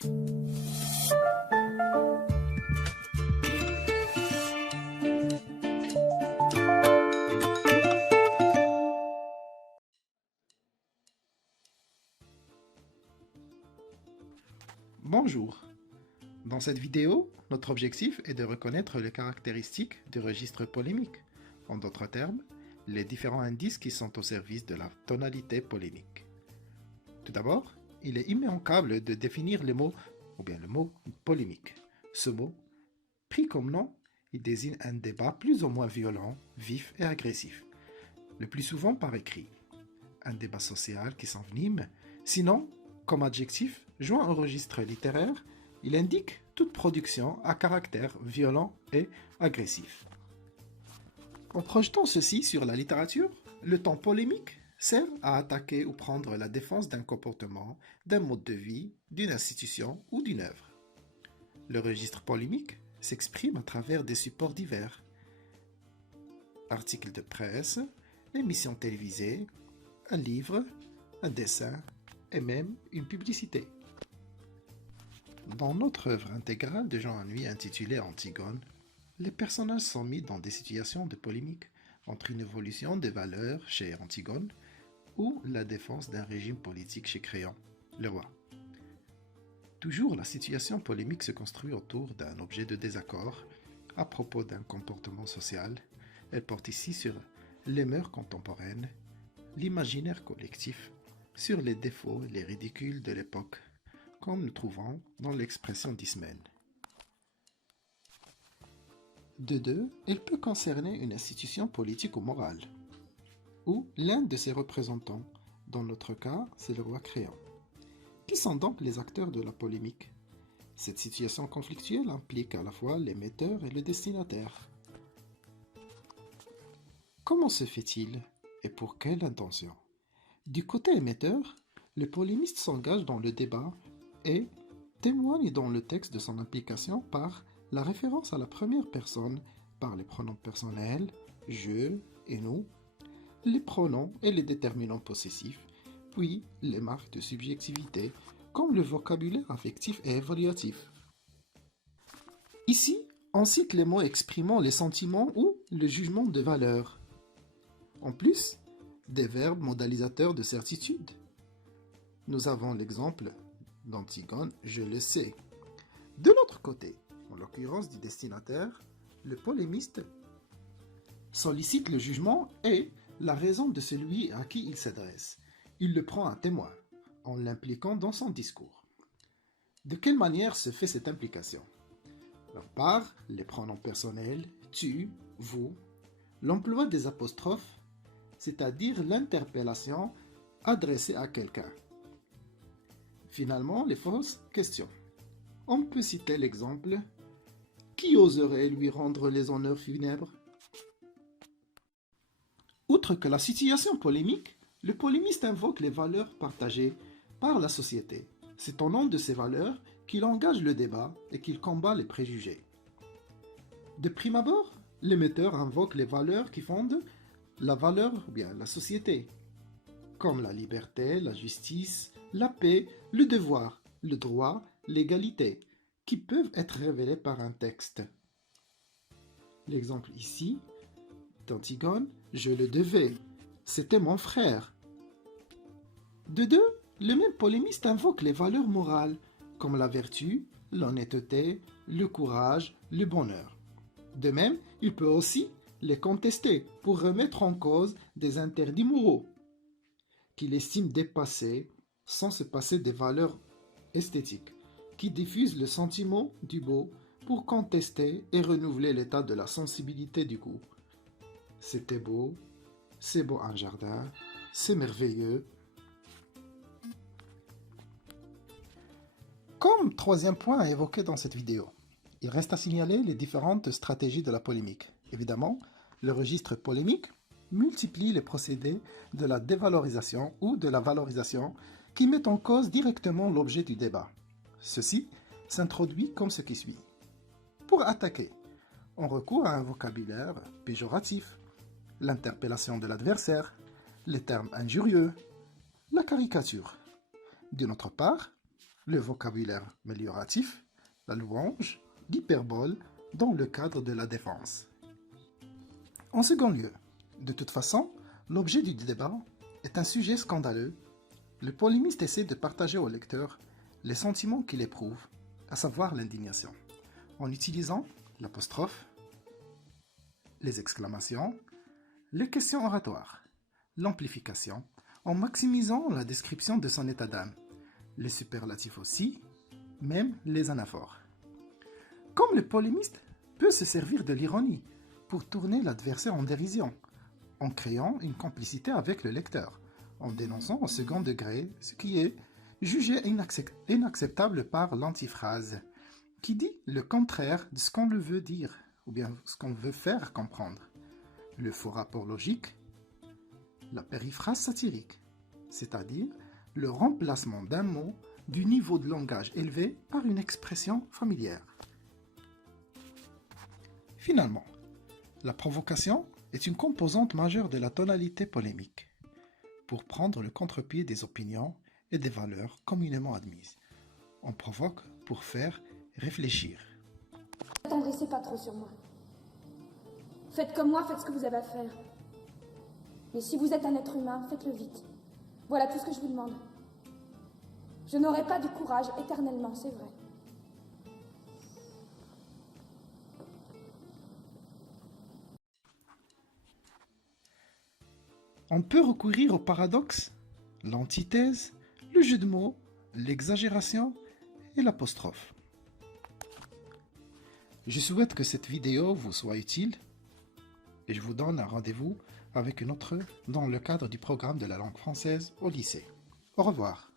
Bonjour. Dans cette vidéo, notre objectif est de reconnaître les caractéristiques du registre polémique. En d'autres termes, les différents indices qui sont au service de la tonalité polémique. Tout d'abord, il est immanquable de définir le mot polémique. Ce mot, pris comme nom, il désigne un débat plus ou moins violent, vif et agressif, le plus souvent par écrit. Un débat social qui s'envenime, sinon, comme adjectif, joint au registre littéraire, il indique toute production à caractère violent et agressif. En projetant ceci sur la littérature, le temps polémique sert à attaquer ou prendre la défense d'un comportement, d'un mode de vie, d'une institution ou d'une œuvre. Le registre polémique s'exprime à travers des supports divers. Articles de presse, émissions télévisées, un livre, un dessin et même une publicité. Dans notre œuvre intégrale de Jean Anouilh intitulée Antigone, les personnages sont mis dans des situations de polémique entre une évolution des valeurs chez Antigone ou la défense d'un régime politique chez Créon, le roi. Toujours la situation polémique se construit autour d'un objet de désaccord à propos d'un comportement social. Elle porte ici sur les mœurs contemporaines, l'imaginaire collectif, sur les défauts et les ridicules de l'époque, comme nous trouvons dans l'expression d'Ismène. De deux, elle peut concerner une institution politique ou morale, ou l'un de ses représentants, dans notre cas, c'est le roi Créon. Qui sont donc les acteurs de la polémique? Cette situation conflictuelle implique à la fois l'émetteur et le destinataire. Comment se fait-il et pour quelle intention? Du côté émetteur, le polémiste s'engage dans le débat et témoigne dans le texte de son implication par la référence à la première personne, par les pronoms personnels, je et nous, les pronoms et les déterminants possessifs, puis les marques de subjectivité, comme le vocabulaire affectif et évaluatif. Ici, on cite les mots exprimant les sentiments ou le jugement de valeur. En plus, des verbes modalisateurs de certitude. Nous avons l'exemple d'Antigone, je le sais. De l'autre côté, en l'occurrence du destinataire, le polémiste sollicite le jugement et la raison de celui à qui il s'adresse. Il le prend à témoin, en l'impliquant dans son discours. De quelle manière se fait cette implication? Par les pronoms personnels, tu, vous, l'emploi des apostrophes, c'est-à-dire l'interpellation adressée à quelqu'un. Finalement, les fausses questions. On peut citer l'exemple « Qui oserait lui rendre les honneurs funèbres ?» Outre que la situation polémique, le polémiste invoque les valeurs partagées par la société. C'est au nom de ces valeurs qu'il engage le débat et qu'il combat les préjugés. De prime abord, l'émetteur invoque les valeurs qui fondent la valeur ou bien la société, comme la liberté, la justice, la paix, le devoir, le droit, l'égalité, qui peuvent être révélés par un texte. L'exemple ici d'Antigone, je le devais, c'était mon frère. De deux, le même polémiste invoque les valeurs morales, comme la vertu, l'honnêteté, le courage, le bonheur. De même, il peut aussi les contester pour remettre en cause des interdits moraux qu'il estime dépassés sans se passer des valeurs esthétiques, qui diffusent le sentiment du beau pour contester et renouveler l'état de la sensibilité du goût. C'était beau, c'est beau un jardin, c'est merveilleux. Comme troisième point à évoquer dans cette vidéo, il reste à signaler les différentes stratégies de la polémique. Évidemment, le registre polémique multiplie les procédés de la dévalorisation ou de la valorisation qui mettent en cause directement l'objet du débat. Ceci s'introduit comme ce qui suit. Pour attaquer, on recourt à un vocabulaire péjoratif, l'interpellation de l'adversaire, les termes injurieux, la caricature. D'une autre part, le vocabulaire amélioratif, la louange, l'hyperbole dans le cadre de la défense. En second lieu, de toute façon, l'objet du débat est un sujet scandaleux. Le polémiste essaie de partager au lecteur les sentiments qu'il éprouve, à savoir l'indignation, en utilisant l'apostrophe, les exclamations, les questions oratoires, l'amplification, en maximisant la description de son état d'âme, les superlatifs aussi, même les anaphores. Comme le polémiste peut se servir de l'ironie pour tourner l'adversaire en dérision, en créant une complicité avec le lecteur, en dénonçant au second degré ce qui est jugé inacceptable par l'antiphrase, qui dit le contraire de ce qu'on le veut dire, ou bien ce qu'on veut faire comprendre. Le faux rapport logique, la périphrase satirique, c'est-à-dire le remplacement d'un mot du niveau de langage élevé par une expression familière. Finalement, la provocation est une composante majeure de la tonalité polémique, pour prendre le contre-pied des opinions et des valeurs communément admises. On provoque pour faire réfléchir. Ne t'endressez pas trop sur moi. Faites comme moi, faites ce que vous avez à faire. Mais si vous êtes un être humain, faites-le vite. Voilà tout ce que je vous demande. Je n'aurai pas de courage éternellement, c'est vrai. On peut recourir au paradoxe, l'antithèse, le jeu de mots, l'exagération et l'apostrophe. Je souhaite que cette vidéo vous soit utile et je vous donne un rendez-vous avec une autre dans le cadre du programme de la langue française au lycée. Au revoir.